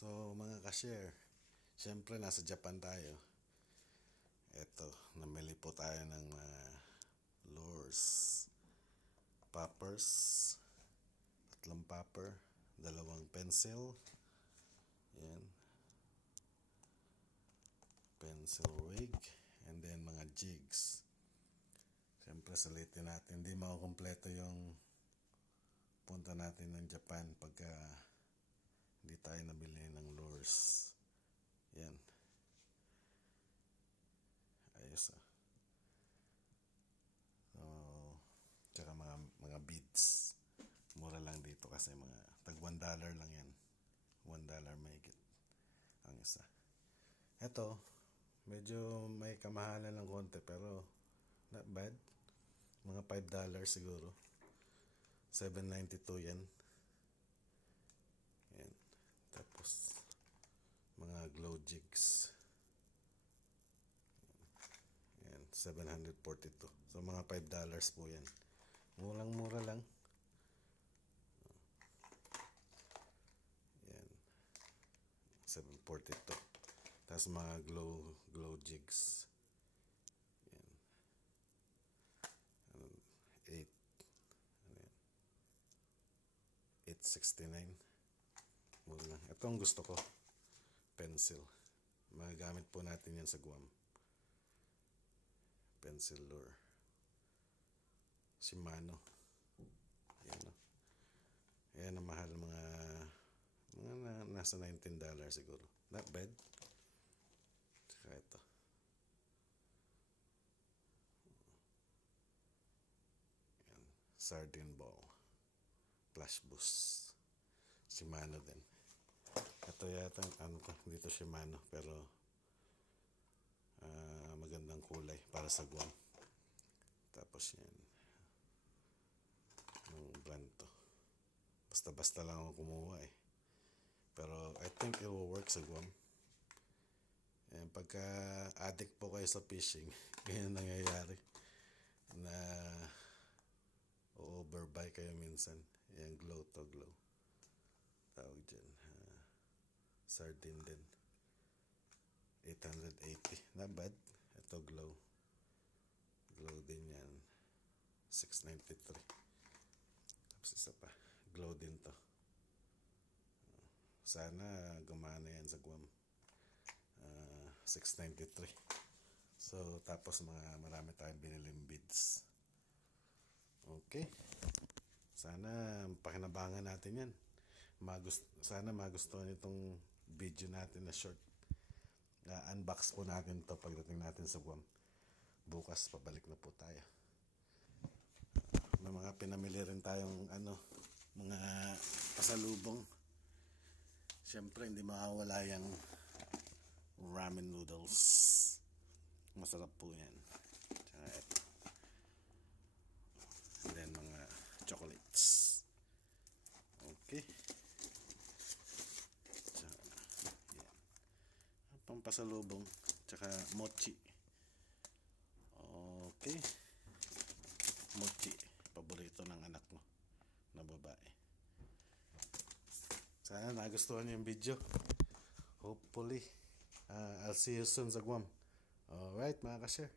So mga ka-share, syempre nasa Japan tayo. Eto, namili po tayo ng lures, poppers, tatlong popper, dalawang pencil, yan, pencil rig, and then mga jigs. Syempre salitin natin, hindi makukumpleto yung punta natin ng Japan pagka hindi tayo nabili ng lures. Yan. Ayos ah. So, tsaka mga beads. Mura lang dito kasi mga tag $1 lang yan. $1 mahigit ang isa. Ito, medyo may kamahalan ng konti pero not bad. Mga $5 siguro. $7.92 yan. Yan. Tapos, mga glow jigs. Yan, 742. So, mga $5 po yan. Murang-mura lang. Yan. 742. Tapos mga glow jigs. Yan. 8. Ano yan? 869. Mura lang. Ito ang gusto ko. Pencil. Magagamit po natin yan sa Guam. Pencil lure. Shimano. Ayan o. Ayan ang mahal, mga nasa $19 siguro. Not bad. Saka ito. Ayan. Sardine ball. Flash boost. Shimano din. Ito yata, dito Shimano, pero magandang kulay para sa Guam. Tapos yan. Ang brand to. Basta-basta lang ako kumuha eh. Pero I think it will work sa Guam. And pagka addict po kayo sa fishing, ganyan nangyayari. Na overbuy kayo minsan. Yan, glow to glow. Tawag dyan. Sardine din. 880. Not bad. Ito glow. Glow din yan. 693. Tapos isa pa. Glow din to. Sana gumana yan sa Guam. 693. So tapos marami tayong biniling beads. Okay. Sana pakinabangan natin yan. Sana magustuhan itong video natin na short. Unbox po natin to pagdating natin sa Guam. Bukas pabalik na po tayo. May mga pinamili rin tayong mga pasalubong. Siyempre hindi mawawala yung ramen noodles. Masarap po yan. Tsaka ito. And then mga chocolates. Okay. Tsaka yan. Pampasalubong. Tsaka mochi. Okay. Mochi. Paborito ng anak mo na babae. Sana nagustuhan niyo yung video. Hopefully I'll see you soon sa Guam. Alright mga ka-share.